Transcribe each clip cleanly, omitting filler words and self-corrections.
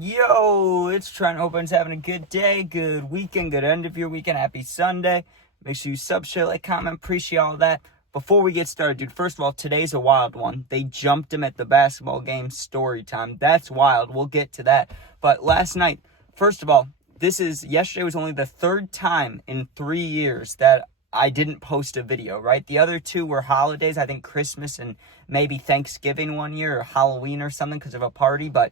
Yo, it's Trent. Hope everyone's having a good day, good weekend, good end of your weekend. Happy Sunday. Make sure you sub, share, like, comment. Appreciate all that. Before we get started, dude, first of all, today's a wild one. They jumped him at the basketball game, Storytime. That's wild. We'll get to that. But last night, first of all, yesterday was only the third time in 3 years that I didn't post a video, right? The other two were holidays. I think Christmas and maybe Thanksgiving one year or Halloween or something because of a party. But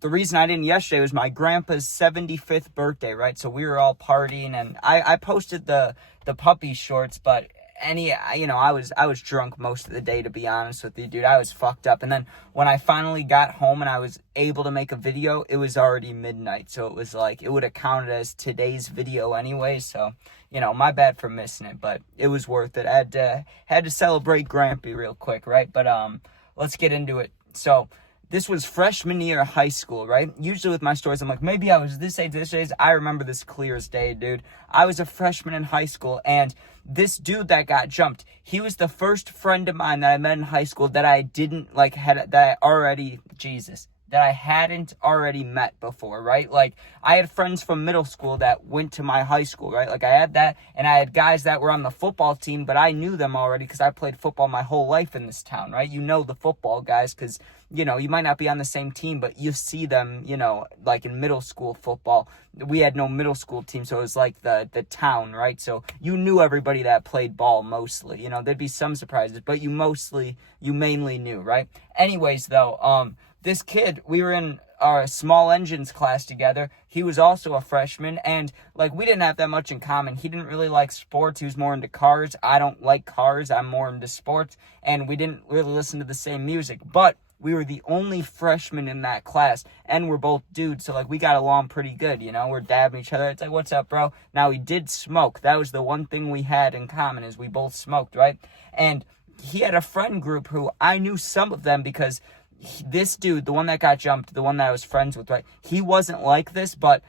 the reason I didn't yesterday was my grandpa's 75th birthday, right? So we were all partying, and I posted the puppy shorts, but I was drunk most of the day, to be honest with you, dude. I was fucked up. And then when I finally got home and I was able to make a video, it was already midnight. So it was like, it would have counted as today's video anyway. So, my bad for missing it, but it was worth it. I had to celebrate Grampy real quick, right? But let's get into it. So this was freshman year of high school, right? Usually with my stories, I'm like, maybe I was this age. I remember this clear as day, dude. I was a freshman in high school, and this dude that got jumped, he was the first friend of mine that I met in high school that I didn't, that I hadn't already met before, right? Like, I had friends from middle school that went to my high school, right? Like, I had that, and I had guys that were on the football team, but I knew them already because I played football my whole life in this town, right? You know the football guys because, you might not be on the same team, but you see them, like in middle school football. We had no middle school team, so it was like the town, right? So you knew everybody that played ball mostly. There'd be some surprises, but you mainly knew, right? Anyways, though, this kid, we were in our small engines class together. He was also a freshman, and we didn't have that much in common. He didn't really like sports. He was more into cars. I don't like cars. I'm more into sports, and we didn't really listen to the same music, but we were the only freshmen in that class, and we're both dudes, so we got along pretty good. We're dabbing each other. It's like, what's up, bro? Now, we did smoke. That was the one thing we had in common, is we both smoked, right? And he had a friend group who I knew some of them because this dude, the one that got jumped, the one that I was friends with, right? He wasn't like this, but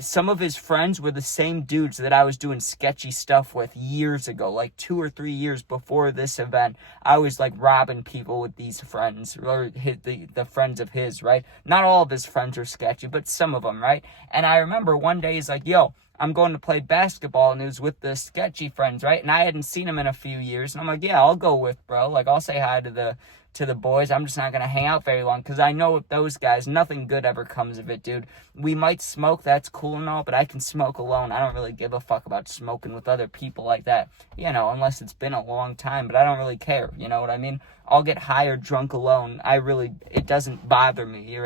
some of his friends were the same dudes that I was doing sketchy stuff with years ago, like 2 or 3 years before this event. I was robbing people with these friends, or the friends of his, right? Not all of his friends are sketchy, but some of them, right? And I remember one day he's like, yo, I'm going to play basketball, and it was with the sketchy friends, right? And I hadn't seen him in a few years, and I'm like, yeah, I'll go with, bro. I'll say hi to the boys. I'm just not going to hang out very long because I know with those guys, nothing good ever comes of it, dude. We might smoke, that's cool and all, but I can smoke alone. I don't really give a fuck about smoking with other people like that, unless it's been a long time, but I don't really care, you know what I mean? I'll get high or drunk alone. It doesn't bother me,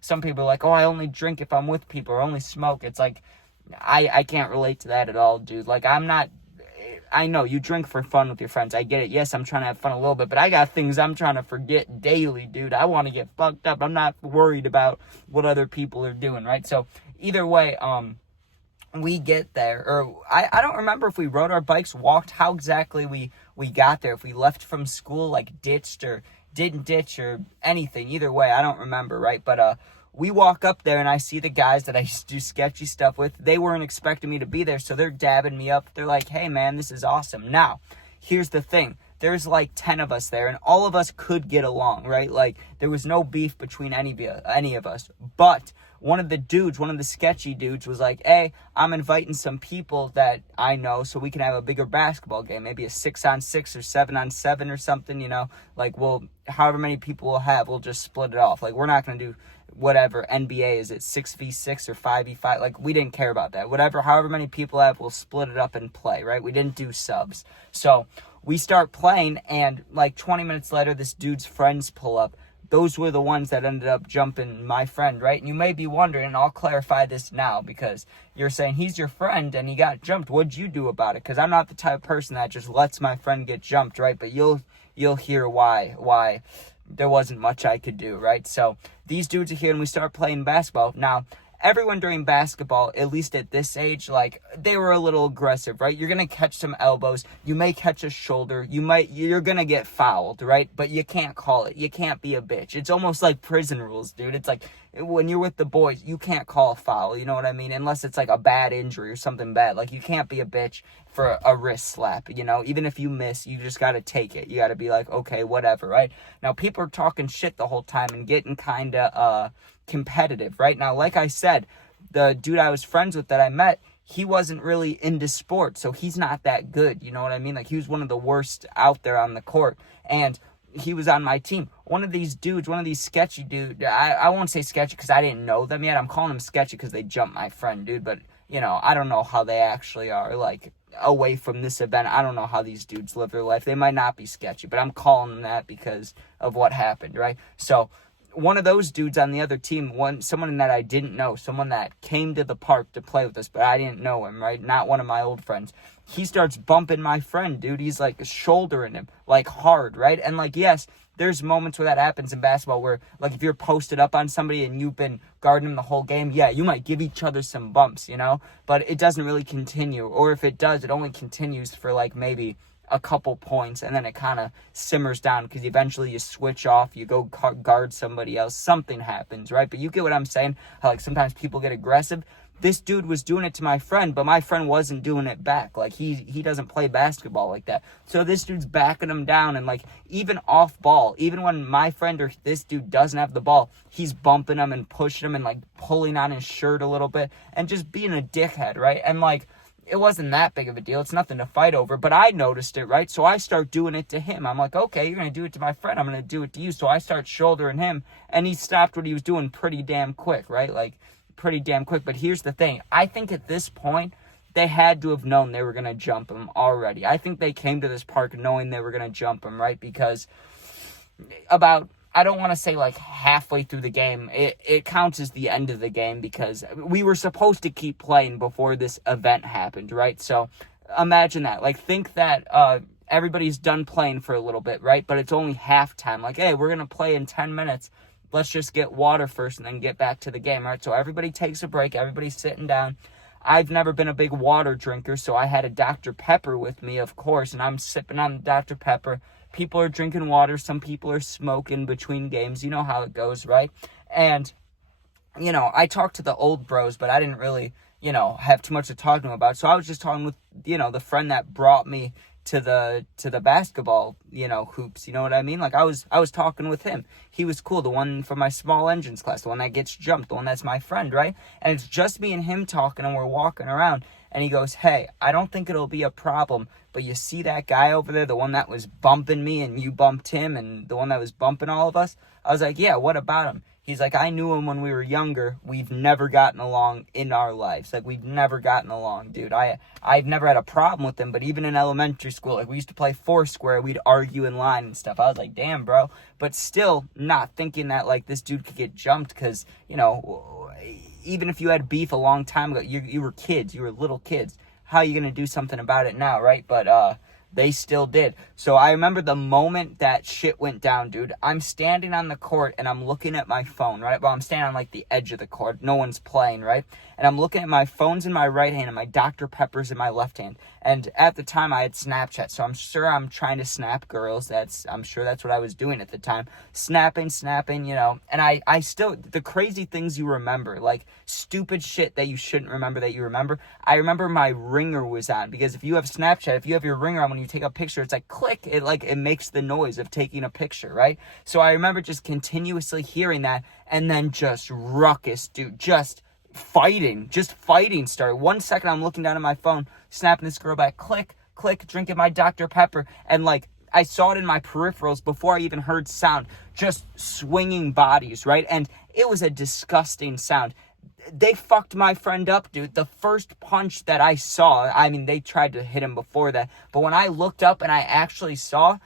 Some people are like, oh, I only drink if I'm with people or only smoke. It's like, I can't relate to that at all, dude. I know you drink for fun with your friends. I get it. Yes, I'm trying to have fun a little bit, but I got things I'm trying to forget daily, dude. I want to get fucked up. I'm not worried about what other people are doing, right? So either way, we get there, or I don't remember if we rode our bikes, walked, how exactly we got there. If we left from school, ditched or didn't ditch or anything. Either way, I don't remember, right? But we walk up there, and I see the guys that I used to do sketchy stuff with. They weren't expecting me to be there, so they're dabbing me up. They're like, hey, man, this is awesome. Now, here's the thing. There's 10 of us there, and all of us could get along, right? There was no beef between any of us. But one of the sketchy dudes was like, hey, I'm inviting some people that I know so we can have a bigger basketball game, maybe a 6-on-6 or 7-on-7 or something, however many people we'll have, we'll just split it off. We're not going to do whatever NBA is it 6v6 or 5v5, we didn't care about that. However many people have, we'll split it up and play, right? We didn't do subs. So we start playing, and 20 minutes later, this dude's friends pull up. Those were the ones that ended up jumping my friend, right? And you may be wondering, and I'll clarify this now, because you're saying he's your friend and he got jumped. What'd you do about it? Because I'm not the type of person that just lets my friend get jumped, right? But you'll hear why there wasn't much I could do, right? So these dudes are here, and we start playing basketball. Now, everyone during basketball, at least at this age, they were a little aggressive, right? You're going to catch some elbows. You may catch a shoulder. You're going to get fouled, right? But you can't call it. You can't be a bitch. It's almost like prison rules, dude. It's like when you're with the boys, you can't call a foul, you know what I mean? Unless it's a bad injury or something bad. You can't be a bitch for a wrist slap, Even if you miss, you just got to take it. You got to be like, okay, whatever, right? Now, people are talking shit the whole time and getting kind of, competitive, right? Now, like I said, the dude I was friends with that I met, he wasn't really into sports, so he's not that good, you know what I mean? Like, he was one of the worst out there on the court, and he was on my team. One of these dudes, one of these sketchy dudes, I won't say sketchy because I didn't know them yet. I'm calling them sketchy because they jumped my friend, dude, but, you know, I don't know how they actually are, like, away from this event. I don't know how these dudes live their life. They might not be sketchy, but I'm calling them that because of what happened, right? So, one of those dudes on the other team, someone that I didn't know, someone that came to the park to play with us, but I didn't know him, right? Not one of my old friends. He starts bumping my friend, dude. He's like shouldering him, like hard, right? And like, yes, there's moments where that happens in basketball where, like, if you're posted up on somebody and you've been guarding them the whole game, yeah, you might give each other some bumps, you know? But it doesn't really continue. Or if it does, it only continues for like maybe a couple points, and then it kind of simmers down because eventually you switch off, you go guard somebody else, something happens, right? But you get what I'm saying, how like sometimes people get aggressive. This dude was doing it to my friend, but my friend wasn't doing it back. Like, he doesn't play basketball like that. So this dude's backing him down, and like, even off ball, even when my friend or this dude doesn't have the ball, he's bumping him and pushing him and like pulling on his shirt a little bit and just being a dickhead, right? And like, it wasn't that big of a deal. It's nothing to fight over, but I noticed it, right? So I start doing it to him. I'm like, okay, you're going to do it to my friend. I'm going to do it to you. So I start shouldering him, and he stopped what he was doing pretty damn quick, right? Like, pretty damn quick. But here's the thing. I think at this point, they had to have known they were going to jump him already. I think they came to this park knowing they were going to jump him, right? Because about, I don't want to say like halfway through the game, it counts as the end of the game because we were supposed to keep playing before this event happened, right? So imagine that. Like, think that everybody's done playing for a little bit, right? But it's only halftime. Like, hey, we're going to play in 10 minutes. Let's just get water first and then get back to the game, right? So everybody takes a break. Everybody's sitting down. I've never been a big water drinker, so I had a Dr. Pepper with me, of course, and I'm sipping on Dr. Pepper. People are drinking water. Some people are smoking between games. You know how it goes, right? And, you know, I talked to the old bros, but I didn't really, you know, have too much to talk to them about. So I was just talking with, you know, the friend that brought me to the basketball, you know, hoops, you know what I mean? Like, I was talking with him. He was cool, the one from my small engines class, the one that gets jumped, the one that's my friend, right? And it's just me and him talking, and we're walking around, and he goes, hey, I don't think it'll be a problem, but you see that guy over there, the one that was bumping me, and you bumped him, and the one that was bumping all of us? I was like, yeah, what about him? He's like, I knew him when we were younger. We've never gotten along in our lives. Like, we've never gotten along, dude. I've never had a problem with him, but even in elementary school, like, we used to play Foursquare. We'd argue in line and stuff. I was like, damn, bro. But still not thinking that, like, this dude could get jumped because, you know, even if you had beef a long time ago, you were kids. You were little kids. How are you going to do something about it now, right? But, they still did. So I remember the moment that shit went down, dude. I'm standing on the court and I'm looking at my phone, right? Well, I'm standing on like the edge of the court. No one's playing, right? And I'm looking at my phone's in my right hand and my Dr. Pepper's in my left hand. And at the time I had Snapchat, so I'm sure I'm trying to snap girls. I'm sure that's what I was doing at the time. Snapping, you know. And I still, the crazy things you remember, like stupid shit that you shouldn't remember that you remember. I remember my ringer was on, because if you have Snapchat, if you have your ringer on when you take a picture, it's like click, it makes the noise of taking a picture, right? So I remember just continuously hearing that, and then just ruckus, dude, just fighting started. 1 second I'm looking down at my phone, snapping this girl back, click, drinking my Dr. Pepper, and like, I saw it in my peripherals before I even heard sound, just swinging bodies, right? And it was a disgusting sound. They fucked my friend up, dude. The first punch that I saw, I mean, they tried to hit him before that, but when I looked up and I actually saw,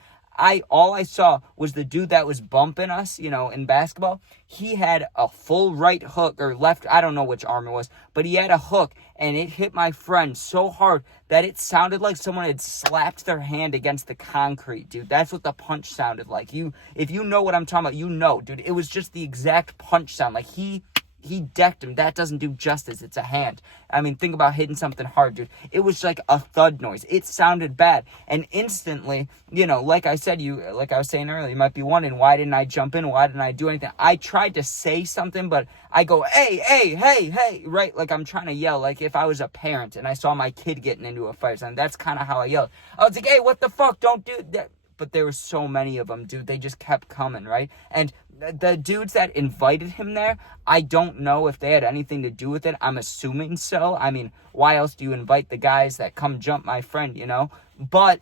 all I saw was the dude that was bumping us, you know, in basketball. He had a full right hook or left, I don't know which arm it was, but he had a hook, and it hit my friend so hard that it sounded like someone had slapped their hand against the concrete, dude. That's what the punch sounded like. If you know what I'm talking about, you know, dude. It was just the exact punch sound. Like, he decked him. That doesn't do justice. It's a hand. I mean, think about hitting something hard, dude. It was like a thud noise. It sounded bad. And instantly, you know, like I said, like I was saying earlier, you might be wondering, why didn't I jump in? Why didn't I do anything? I tried to say something, but I go, hey, right? Like, I'm trying to yell, like if I was a parent and I saw my kid getting into a fight. And that's kind of how I yelled. I was like, hey, what the fuck? Don't do that. But there were so many of them, dude. They just kept coming, right? And the dudes that invited him there, I don't know if they had anything to do with it. I'm assuming so. I mean, why else do you invite the guys that come jump my friend, you know? But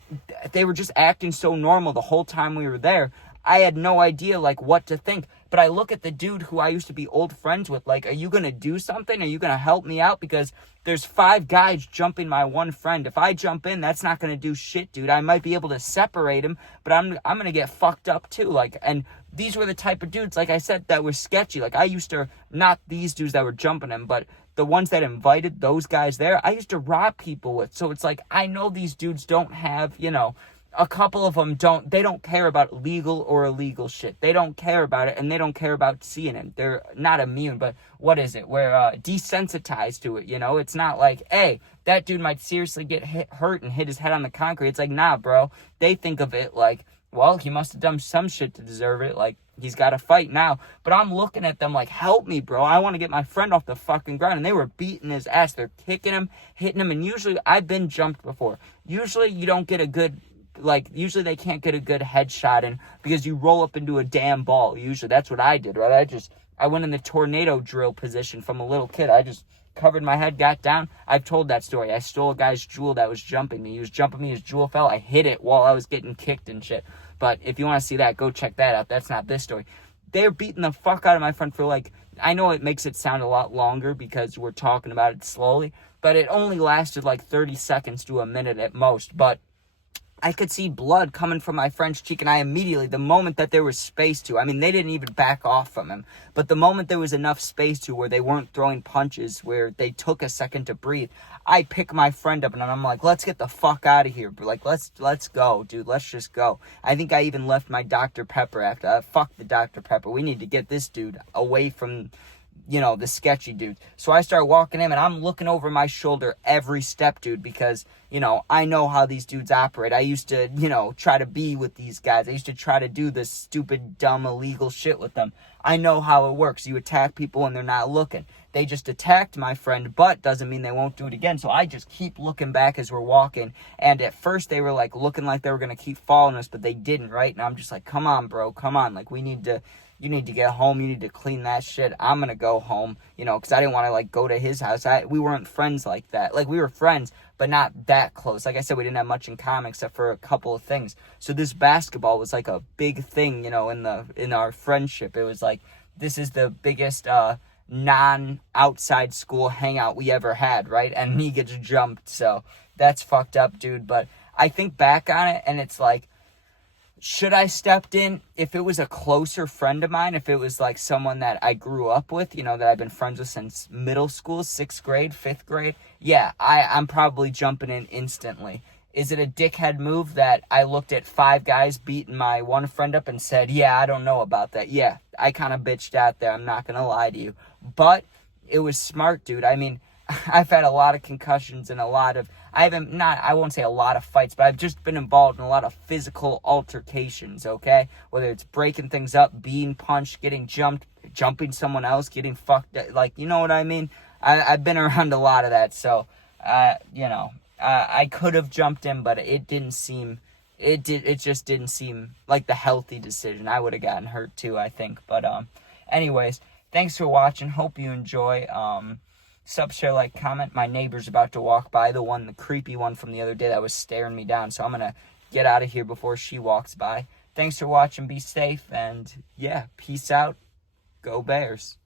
they were just acting so normal the whole time we were there. I had no idea, like, what to think. But I look at the dude who I used to be old friends with, like, are you going to do something? Are you going to help me out? Because there's 5 guys jumping my one friend. If I jump in, that's not going to do shit, dude. I might be able to separate him, but I'm going to get fucked up too. Like, and these were the type of dudes, like I said, that were sketchy. Like, I used to, not these dudes that were jumping him, but the ones that invited those guys there, I used to rob people with. So it's like, I know these dudes don't have, you know, a couple of them don't care about legal or illegal shit. They don't care about it, and they don't care about seeing it. They're not immune, but what is it? We're desensitized to it, you know? It's not like, hey, that dude might seriously get hurt and hit his head on the concrete. It's like, nah, bro. They think of it like, well, he must have done some shit to deserve it. Like, he's got to fight now. But I'm looking at them like, help me, bro. I want to get my friend off the fucking ground. And they were beating his ass. They're kicking him, hitting him. And usually, I've been jumped before. Usually, you don't get a good... Like, usually they can't get a good headshot in because you roll up into a damn ball. Usually, that's what I did, right? I went in the tornado drill position from a little kid. I just covered my head, got down. I've told that story. I stole a guy's jewel that was jumping me. He was jumping me, his jewel fell. I hit it while I was getting kicked and shit. But if you want to see that, go check that out. That's not this story. They're beating the fuck out of my friend for, like, I know it makes it sound a lot longer because we're talking about it slowly, but it only lasted like 30 seconds to a minute at most. But I could see blood coming from my friend's cheek, and I immediately, the moment that there was space to, I mean, they didn't even back off from him, but the moment there was enough space to where they weren't throwing punches, where they took a second to breathe, I pick my friend up, and I'm like, let's get the fuck out of here. Like, let's go, dude. Let's just go. I think I even left my Dr. Pepper after. Fuck the Dr. Pepper. We need to get this dude away from... you know, the sketchy dude. So I start walking him, and I'm looking over my shoulder every step, dude, because, you know, I know how these dudes operate. I used to, you know, try to be with these guys. I used to try to do this stupid, dumb, illegal shit with them. I know how it works. You attack people when they're not looking. They just attacked my friend, but doesn't mean they won't do it again. So I just keep looking back as we're walking, and at first they were, like, looking like they were going to keep following us, but they didn't, right? And I'm just like, come on, bro, come on. Like, you need to get home. You need to clean that shit. I'm going to go home, you know, because I didn't want to, like, go to his house. We weren't friends like that. Like, we were friends, but not that close. Like I said, we didn't have much in common except for a couple of things. So this basketball was, like, a big thing, you know, in our friendship. It was, like, this is the biggest non-outside school hangout we ever had, right? And he gets jumped, so that's fucked up, dude. But I think back on it, and it's like, should I stepped in if it was a closer friend of mine, if it was like someone that I grew up with, you know, that I've been friends with since middle school, 6th grade, 5th grade? Yeah, I'm probably jumping in instantly. Is it a dickhead move that I looked at 5 guys beating my one friend up and said, yeah, I don't know about that. Yeah, I kind of bitched out there. I'm not going to lie to you. But it was smart, dude. I mean, I've had a lot of concussions and I won't say a lot of fights, but I've just been involved in a lot of physical altercations, okay? Whether it's breaking things up, being punched, getting jumped, jumping someone else, getting fucked, like, you know what I mean? I've been around a lot of that, so, you know, I could have jumped him, but it just didn't seem like the healthy decision. I would have gotten hurt too, I think, but, anyways, thanks for watching, hope you enjoy, sub, share, like, comment. My neighbor's about to walk by, the creepy one from the other day that was staring me down, so I'm gonna get out of here before she walks by. Thanks for watching, be safe, and yeah, peace out, go Bears.